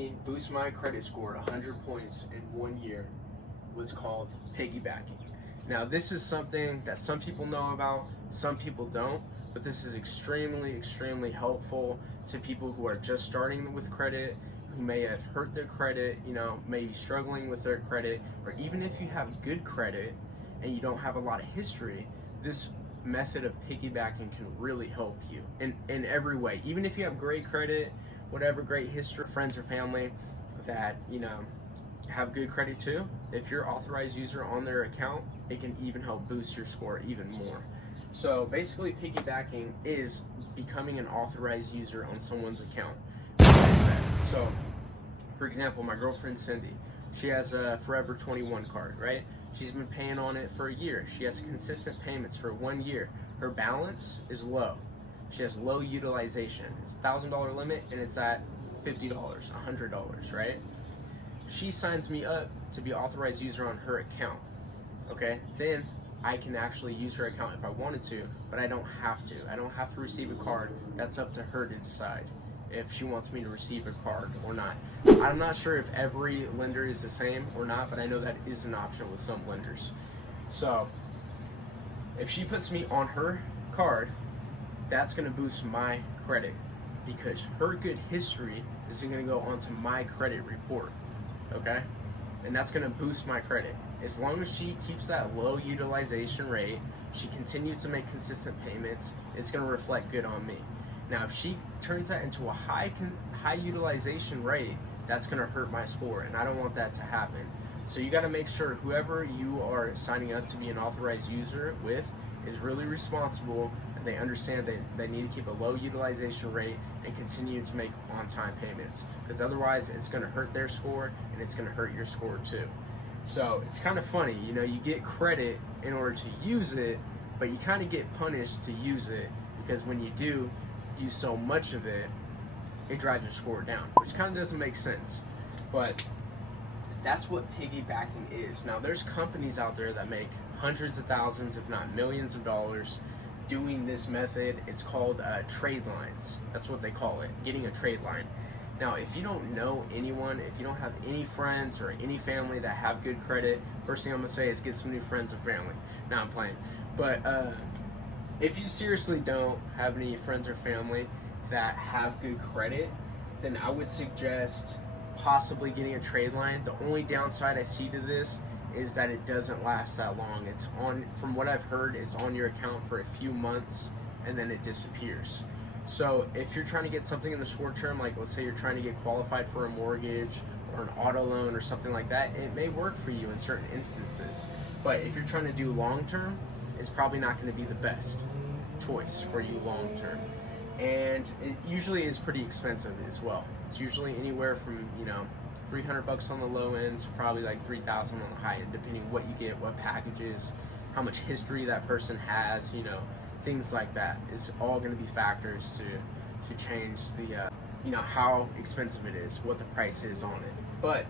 me boost my credit score to 100 points in 1 year was called piggybacking. Now, this is something that some people know about, some people don't, but this is extremely, extremely helpful to people who are just starting with credit, who may have hurt their credit, may be struggling with their credit, or even if you have good credit and you don't have a lot of history, this method of piggybacking can really help you in every way. Even if you have great credit, whatever, great history, friends or family that have good credit too, if you're authorized user on their account, it can even help boost your score even more. So basically, piggybacking is becoming an authorized user on someone's account. So for example, my girlfriend Cindy, she has a Forever 21 card, right? She's been paying on it for a year. She has consistent payments for 1 year. Her balance is low. She has low utilization. It's $1,000 limit and it's at $50, $100, right? She signs me up to be authorized user on her account, okay? Then I can actually use her account if I wanted to, but I don't have to. I don't have to receive a card. That's up to her to decide if she wants me to receive a card or not. I'm not sure if every lender is the same or not, but I know that is an option with some lenders. So if she puts me on her card, that's gonna boost my credit because her good history is gonna go onto my credit report, okay? And that's gonna boost my credit. As long as she keeps that low utilization rate, she continues to make consistent payments, it's gonna reflect good on me. Now, if she turns that into a high utilization rate, that's gonna hurt my score, and I don't want that to happen. So you gotta make sure whoever you are signing up to be an authorized user with is really responsible, and they understand that they need to keep a low utilization rate and continue to make on-time payments, because otherwise it's gonna hurt their score, and it's gonna hurt your score too. So it's kind of funny, you get credit in order to use it, but you kind of get punished to use it, because when you do use so much of it, it drives your score down, which kind of doesn't make sense. But that's what piggybacking is. Now, there's companies out there that make hundreds of thousands, if not millions of dollars doing this method. It's called trade lines. That's what they call it, getting a trade line. Now, if you don't know anyone, if you don't have any friends or any family that have good credit, first thing I'm gonna say is get some new friends or family. Now I'm playing. But if you seriously don't have any friends or family that have good credit, then I would suggest possibly getting a trade line. The only downside I see to this is that it doesn't last that long. It's on, from what I've heard, it's on your account for a few months and then it disappears. So if you're trying to get something in the short term, like let's say you're trying to get qualified for a mortgage or an auto loan or something like that, it may work for you in certain instances. But if you're trying to do long term, it's probably not going to be the best choice for you long term. And it usually is pretty expensive as well. It's usually anywhere from, $300 on the low end to probably like $3,000 on the high end, depending what you get, what packages, how much history that person has, things like that is all going to be factors to change the, how expensive it is, what the price is on it. But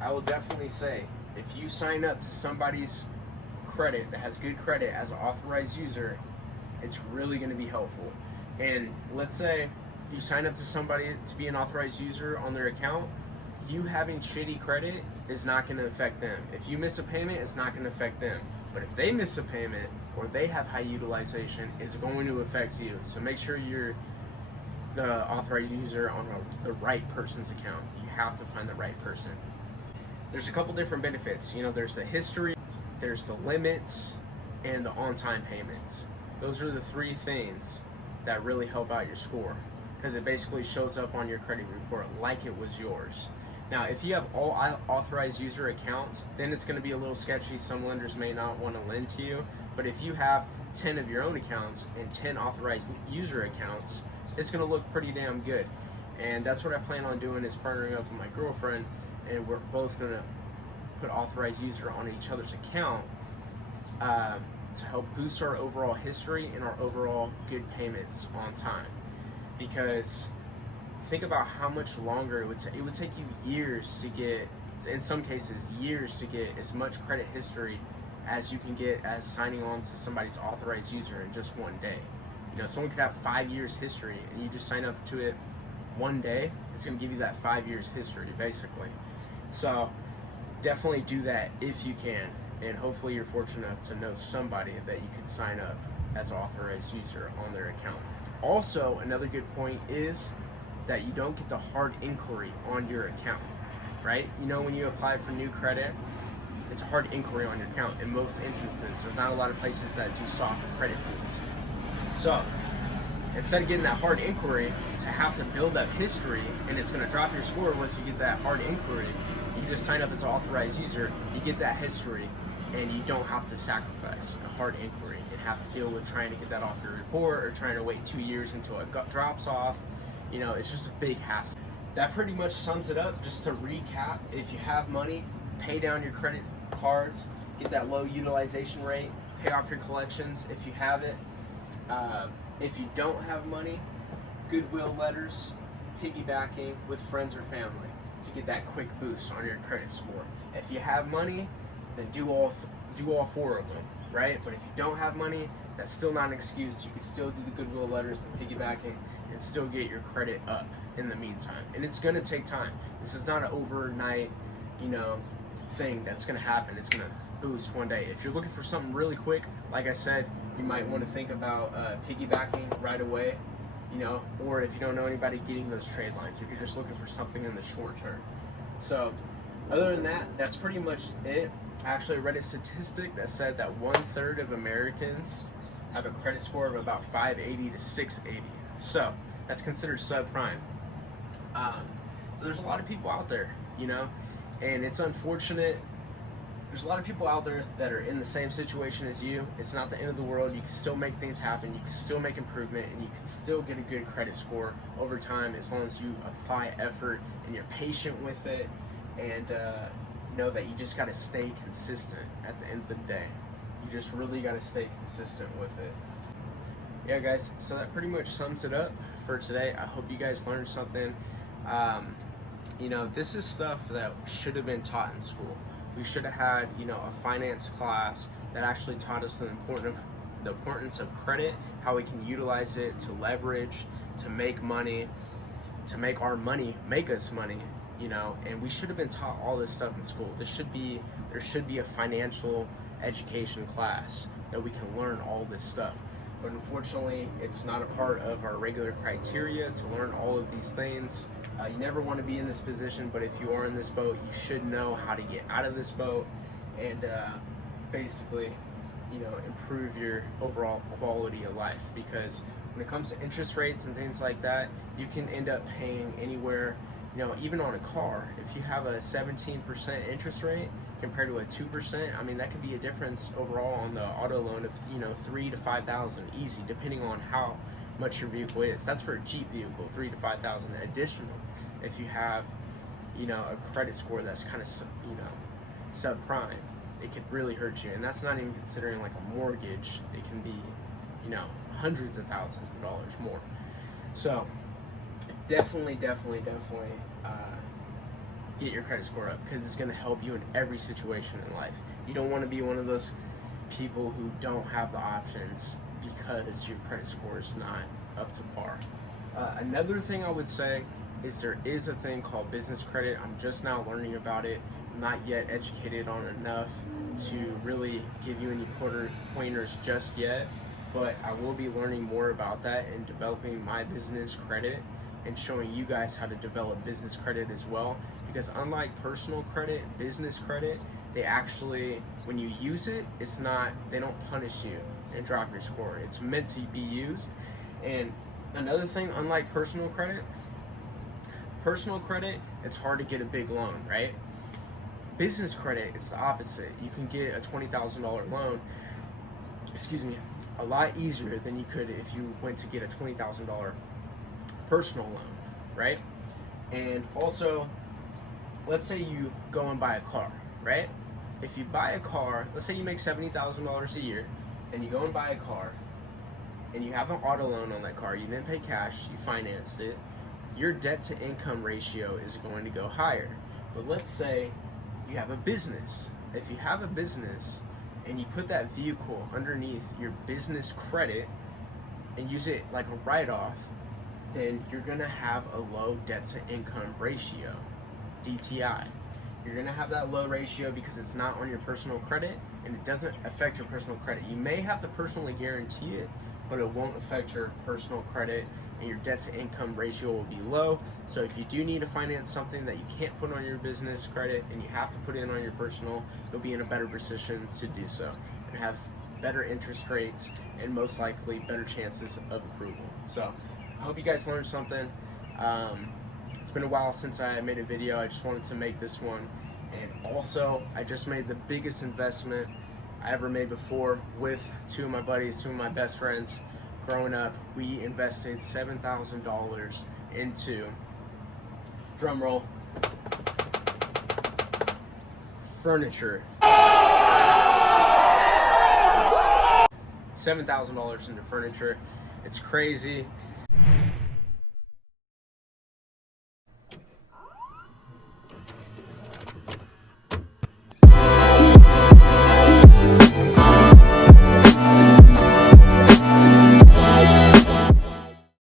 I will definitely say, if you sign up to somebody's credit that has good credit as an authorized user, it's really going to be helpful. And let's say you sign up to somebody to be an authorized user on their account, you having shitty credit is not going to affect them. If you miss a payment, it's not going to affect them. But if they miss a payment or they have high utilization, it's going to affect you. So make sure you're the authorized user on the right person's account. You have to find the right person. There's a couple different benefits. There's the history, there's the limits, and the on-time payments. Those are the three things that really help out your score, because it basically shows up on your credit report like it was yours. Now, if you have all authorized user accounts, then it's going to be a little sketchy. Some lenders may not want to lend to you, but if you have 10 of your own accounts and 10 authorized user accounts, it's going to look pretty damn good. And that's what I plan on doing, is partnering up with my girlfriend, and we're both going to put authorized user on each other's account to help boost our overall history and our overall good payments on time. Because think about how much longer it would take you years to get, in some cases years, to get as much credit history as you can get as signing on to somebody's authorized user in just one day. Someone could have 5 years history and you just sign up to it one day, It's going to give you that 5 years history, basically. So definitely do that if you can, and hopefully you're fortunate enough to know somebody that you can sign up as an authorized user on their account. Also, another good point is that you don't get the hard inquiry on your account, right? You know, when you apply for new credit, it's a hard inquiry on your account in most instances. There's not a lot of places that do soft credit pools. So instead of getting that hard inquiry to have to build up history, and it's going to drop your score once you get that hard inquiry, you just sign up as an authorized user, you get that history, and you don't have to sacrifice a hard inquiry and have to deal with trying to get that off your report or trying to wait 2 years until it drops off. You know, it's just a big hassle. That pretty much sums it up. Just to recap, if you have money, pay down your credit cards, get that low utilization rate, pay off your collections if you have it. If you don't have money, goodwill letters, piggybacking with friends or family to get that quick boost on your credit score. If you have money, then do all four of them, right? But if you don't have money, that's still not an excuse. You can still do the goodwill letters, the piggybacking, and still get your credit up in the meantime. And it's gonna take time. This is not an overnight, you know, thing that's gonna happen. It's gonna boost one day. If you're looking for something really quick, like I said, you might want to think about piggybacking right away, you know, or if you don't know anybody, getting those trade lines if you're just looking for something in the short term. So other than that, that's pretty much it. I actually read a statistic that said that 1/3 of Americans have a credit score of about 580 to 680. So that's considered subprime. So there's a lot of people out there, you know, and it's unfortunate. There's a lot of people out there that are in the same situation as you. It's not the end of the world. You can still make things happen. You can still make improvement, and you can still get a good credit score over time as long as you apply effort and you're patient with it, and know that you just got to stay consistent at the end of the day. You just really got to stay consistent with it. Yeah, guys, so that pretty much sums it up for today. I hope you guys learned something. You know, this is stuff that should have been taught in school. We should have had, you know, a finance class that actually taught us the importance of credit, how we can utilize it to leverage, to make money, to make our money make us money, you know. And we should have been taught all this stuff in school. There should be a financial education class that we can learn all this stuff. But unfortunately, it's not a part of our regular criteria to learn all of these things. You never want to be in this position, but if you are in this boat, you should know how to get out of this boat and basically, you know, improve your overall quality of life. Because when it comes to interest rates and things like that, you can end up paying anywhere, you know, even on a car. If you have a 17% interest rate compared to a 2%, I mean, that could be a difference overall on the auto loan of, you know, $3,000 to $5,000 easy, depending on how much your vehicle is. That's for a cheap vehicle, $3,000 to $5,000 additional. If you have, you know, a credit score that's kind of, you know, subprime, it could really hurt you. And that's not even considering like a mortgage. It can be, you know, hundreds of thousands of dollars more. So definitely get your credit score up, because it's going to help you in every situation in life. You don't want to be one of those people who don't have the options because your credit score is not up to par. Another thing I would say is there is a thing called business credit. I'm just now learning about it. I'm not yet educated on enough to really give you any pointers just yet, but I will be learning more about that and developing my business credit and showing you guys how to develop business credit as well. Because unlike personal credit, business credit, they actually, when you use it, it's not, they don't punish you and drop your score. It's meant to be used. And another thing, unlike personal credit, it's hard to get a big loan, right? Business credit, it's the opposite. You can get a $20,000 loan, a lot easier than you could if you went to get a $20,000 personal loan, right? And also, let's say you go and buy a car, right? If you buy a car, let's say you make $70,000 a year, and you go and buy a car, and you have an auto loan on that car, you didn't pay cash, you financed it, your debt to income ratio is going to go higher. But let's say you have a business. If you have a business and you put that vehicle underneath your business credit and use it like a write-off, then you're gonna have a low debt to income ratio, DTI. You're gonna have that low ratio because it's not on your personal credit and it doesn't affect your personal credit. You may have to personally guarantee it, but it won't affect your personal credit, and your debt to income ratio will be low. So if you do need to finance something that you can't put on your business credit and you have to put it in on your personal, you'll be in a better position to do so and have better interest rates and most likely better chances of approval. So I hope you guys learned something. It's been a while since I made a video. I just wanted to make this one. And also, I just made the biggest investment I ever made before with two of my buddies, two of my best friends. Growing up, we invested $7,000 into, drum roll, furniture. $7,000 into furniture. It's crazy.